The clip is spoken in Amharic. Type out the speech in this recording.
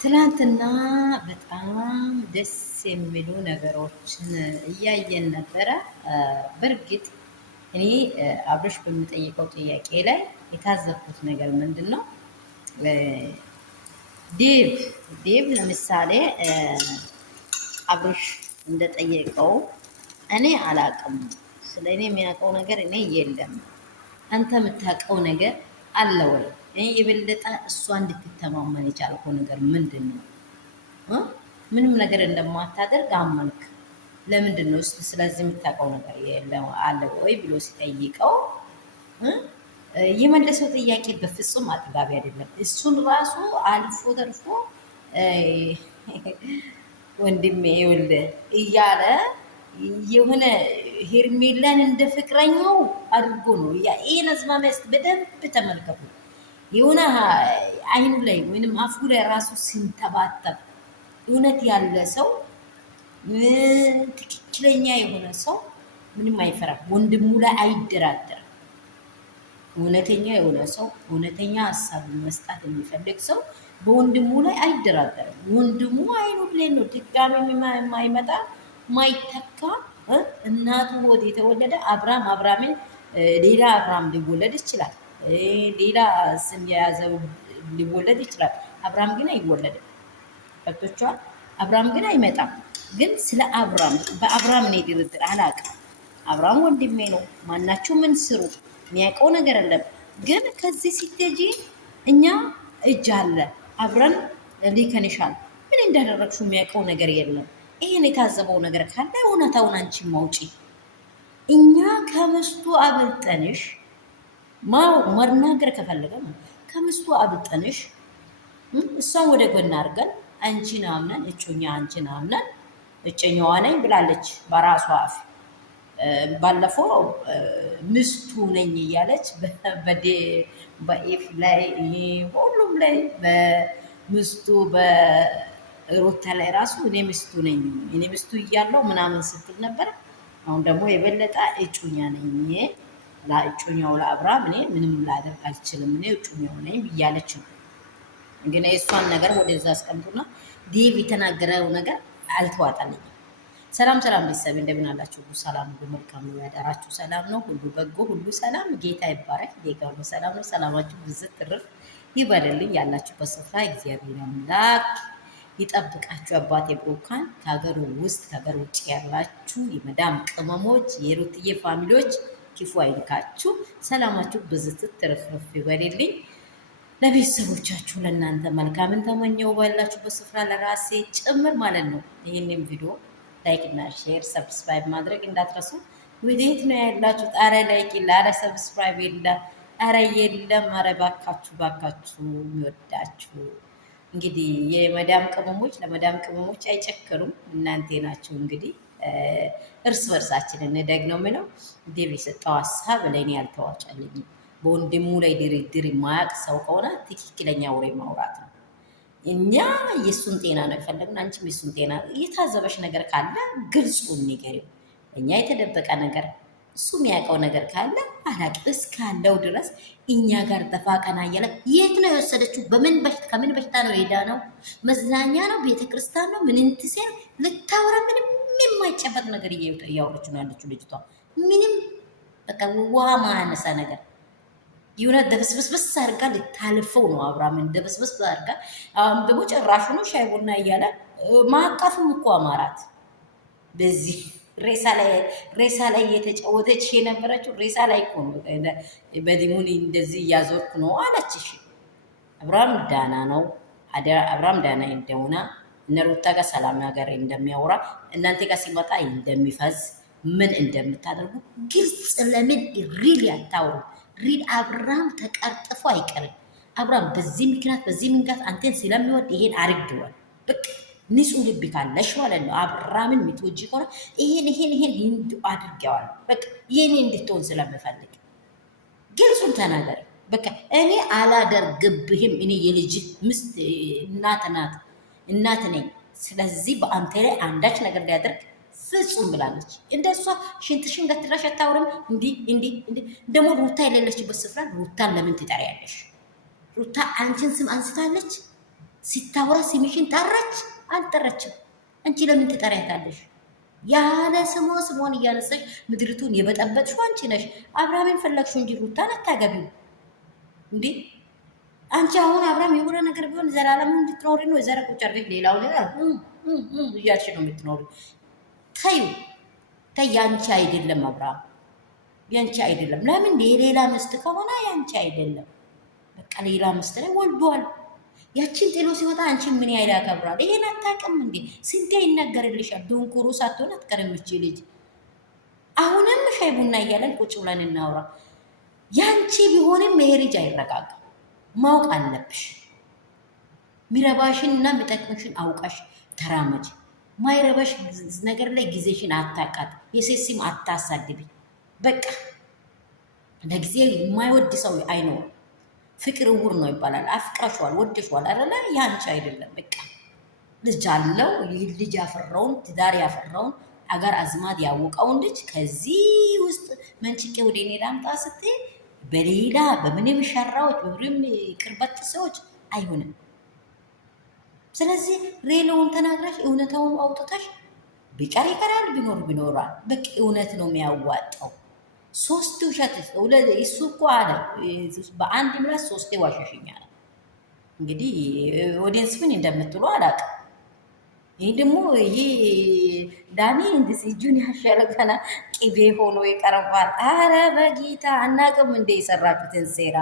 ትናንትና በጣም ደስ የሚሉ ነገሮችን እያየን ነበረ። በእርግጥ እኔ አብርሽ በሚጠይቀው ጥያቄ ላይ የታዘብኩት ነገር ምንድን ነው? ዴቭ ለምሳሌ አብርሽ እንደጠየቀው እኔ አላቅም፣ ስለ እኔ የሚያውቀው ነገር እኔ የለም፣ አንተ የምታውቀው ነገር አለ ወይ? የበለጠ እሷ እንድትተማመን የቻልከው ነገር ምንድን ነው? ምንም ነገር እንደማታደርግ አመንክ። ለምንድን ነው? ስለዚህ የምታውቀው ነገር አለ ወይ ብሎ ሲጠይቀው የመለሰው ጥያቄ በፍጹም አጥጋቢ አይደለም። እሱን ራሱ አልፎ ተርፎ ወንድሜ ይኸውልህ እያለ የሆነ ሄርሜላን እንደ ፍቅረኛው አድርጎ ነው። ይሄን አዝማሚያ በደንብ ተመልከቱ። የሆነ አይኑ ላይ ወይንም አፉ ላይ ራሱ ሲንተባተብ እውነት ያለ ሰው ትክክለኛ የሆነ ሰው ምንም አይፈራም። ወንድሙ ላይ አይደራደርም። እውነተኛ የሆነ ሰው እውነተኛ ሀሳብ መስጣት የሚፈልግ ሰው በወንድሙ ላይ አይደራደርም። ወንድሙ አይኑ ላይ ነው ድጋሚ የማይመጣ ማይተካ እናቱ ወደ የተወለደ አብራምን ሌላ አብራም ሊወለድ ይችላል። ሌላ ስም የያዘው ሊወለድ ይችላል። አብራም ግን አይወለድም። ከብቶቿል። አብራም ግን አይመጣም። ግን ስለ አብራም በአብራም እኔ ድርድር አላውቅም። አብራም ወንድሜ ነው። ማናችሁ ምን ስሩ የሚያውቀው ነገር የለም። ግን ከዚህ ሲቴጂ እኛ እጅ አለ አብረን ሊከንሻል ምን እንዳደረግሽው የሚያውቀው ነገር የለም። ይህን የታዘበው ነገር ካለ እውነታውን አንቺ ማውጪ። እኛ ከምስቱ አብልጠንሽ መናገር ከፈለገ ከምስቱ አብልጠንሽ እሷን ወደ ጎን አድርገን አንቺን አምነን አንቺን አምነን እጮኛዋ ነኝ ብላለች በራሷ አፍ። ባለፈው ምስቱ ነኝ እያለች በኤፍ ላይ ሁሉም ላይ በምስቱ በሩታ ላይ ራሱ እኔ ምስቱ ነኝ እኔ ምስቱ እያለው ምናምን ስትል ነበር። አሁን ደግሞ የበለጠ እጮኛ ነኝ ለእጮኛው ለአብርሃም እኔ ምንም ላደርግ አልችልም እኔ እጮኛው ነኝ ብያለች ነው። ግን የእሷን ነገር ወደዛ አስቀምጡና ዴቭ የተናገረው ነገር አልተዋጣልኝም። ሰላም ቤተሰብ እንደምን አላችሁ? ሁሉ ሰላም፣ ሁሉ መልካም ነው። ያዳራችሁ ሰላም ነው፣ ሁሉ በጎ፣ ሁሉ ሰላም። ጌታ ይባረክ። ጌታ ሁሉ ሰላም ነው። ሰላማችሁ ብዝት ትርፍ ይበልልኝ። ያላችሁበት ስፍራ እግዚአብሔር አምላክ ይጠብቃችሁ። አባቴ ብሩካን ከሀገር ውስጥ ከሀገር ውጭ ያላችሁ የመዳም ቅመሞች የሩትዬ ፋሚሊዎች ክፉ አይንካችሁ። ሰላማችሁ ብዝት ትርፍ ይበልልኝ። ለቤተሰቦቻችሁ ለእናንተ መልካምን ተመኘው። ባላችሁበት ስፍራ ለራሴ ጭምር ማለት ነው። ይህንን ቪዲዮ ላይክ እና ሼር ሰብስክራይብ ማድረግ እንዳትረሱ። ወዴት ነው ያላችሁ? ጣረ ላይክ ይላ፣ አረ ሰብስክራይብ የለ፣ አረ የለም። አረ ባካችሁ የሚወዳችሁ እንግዲህ የመዳም ቅመሞች ለመዳም ቅመሞች አይጨክሩም። እናንተ ናችሁ እንግዲህ እርስ በርሳችን እንደግ ነው የምለው። ዴቭ የሰጠው ሀሳብ ለእኔ ያልተዋጨልኝም። በወንድሙ ላይ ድርድር የማያውቅ ሰው ከሆነ ትክክለኛ ወሬ ማውራት ነው። እኛ የእሱን ጤና ነው የፈለግን። አንቺም የእሱን ጤና የታዘበሽ ነገር ካለ ግልጹን ንገሪው። እኛ የተደበቀ ነገር እሱ የሚያውቀው ነገር ካለ አላቅም እስካለው ድረስ እኛ ጋር ጠፋ ቀና እያለ የት ነው የወሰደችው? ከምን በሽታ ነው ሄዳ ነው? መዝናኛ ነው? ቤተክርስቲያን ነው? ምን እንትሴር ልታወራ ምንም የማይጨበጥ ነገር እያወረች ነው ያለችው ልጅቷ። ምንም በቃ ውሃ ማያነሳ ነገር የሆነ ደበስበስበስ አድርጋ ልታልፈው ነው። አብርሃምን ደበስበስ አድርጋ ደግሞ ጭራሹ ነው ሻይ ቡና እያለ ማቀፍም እኮ አማራት። በዚህ ሬሳ ላይ እየተጫወተች የነበረችው ሬሳ ላይ እኮ ነው። በዲሙን እንደዚህ እያዞርኩ ነው አለችሽ። አብርሃም ዳና ነው። አብርሃም ዳና እንደሆነ እነ ሩታ ጋር ሰላም ነገር እንደሚያወራ እናንተ ጋር ሲመጣ እንደሚፈዝ ምን እንደምታደርጉ ግልጽ ለምን ሪል ያታውሩ ሪል አብርሃም ተቀርጥፎ አይቀርም። አብርሃም በዚህ ምክንያት አንተን ስለሚወድ ይሄን አድርገዋል። በቃ ንጹህ ልብ ካለሽ ማለት ነው። አብርሃምን የምትወጂ ከሆነ ይሄን አድርገዋል። በቃ የኔ እንድትሆን ስለምፈልግ ግልጹን ተናገሪ። በቃ እኔ አላደርግብህም። እኔ የልጅ ምስት እናት ነኝ። ስለዚህ በአንተ ላይ አንዳች ነገር ሊያደርግ ፍጹም ብላለች። እንደሷ ሽንትሽን ገትራሽ አታውርም። እንዲህ ደግሞ ሩታ የሌለችበት ስፍራ ሩታን ለምን ትጠሪያለሽ? ሩታ አንቺን ስም አንስታለች። ሲታወራ ስምሽን ጠራች አልጠራችም? አንቺ ለምን ትጠሪያታለሽ? ያለ ስሟ ስሟን እያነሳሽ ምድሪቱን የበጠበጥሽው አንቺ ነሽ። አብርሃምን ፈለግሽው እንጂ ሩታን አታገቢው እንዴ? አንቺ አሁን አብርሃም የሆነ ነገር ቢሆን ዘላለም እንድትኖሪ ነው የዘረ ቁጭ አድርገሽ ሌላው ነገር እያልሽ ነው የምትኖሪ። ተይው ተይ፣ ያንቺ አይደለም አብርሃም፣ ያንቺ አይደለም። ለምን የሌላ ምስት ከሆነ ያንቺ አይደለም። በቃ ሌላ ምስት ላይ ወልዷል። ያችን ጥሎ ሲወጣ አንቺን ምን ያህል ያከብራል? ይሄን አታውቅም እንዴ? ስንቴ ይነገርልሻል። ድንቁሩ ሳትሆን አትቀርም እቺ ልጅ። አሁንም ሻይ ቡና እያለን ቁጭ ብለን እናውራ። ያንቺ ቢሆንም ይሄ ልጅ አይረጋጋም። ማወቅ አለብሽ። ሚረባሽን እና የሚጠቅምሽን አውቃሽ ተራመጅ። ማይረባሽ ነገር ላይ ጊዜሽን አታቃጥ። የሴት ስም አታሳድቢ። በቃ ለጊዜ የማይወድ ሰው አይኖርም። ፍቅር እውር ነው ይባላል። አፍቅረሽዋል፣ ወደሽዋል አይደለ? ያንቺ አይደለም። በቃ ልጅ አለው። ይህ ልጅ ያፈራውን ትዳር ያፈራውን አገር አዝማድ ያወቀውን ልጅ ከዚህ ውስጥ መንጭቄ ወደ እኔ ላምጣ ስትይ በሌላ በምንም ሸራዎች በምንም ቅርበት ሰዎች አይሆንም። ስለዚህ ሬሎውን ተናግረሽ እውነታውን አውጥተሽ ቢቀር ይቀራል፣ ቢኖር ቢኖራል። በቃ እውነት ነው የሚያዋጣው። ሶስት ውሸት እሱ እኮ አለ በአንድ ምላስ ሶስቴ ዋሸሽኛል። እንግዲህ ኦዲየንስ ምን እንደምትሉ አላውቅም። ይህ ደግሞ ይሄ ዳኒ እንደዚህ እጁን ያሻለ ገና ቅቤ ሆኖ ይቀርባል። አረ በጌታ አናውቅም እንደ የሰራችሁትን ሴራ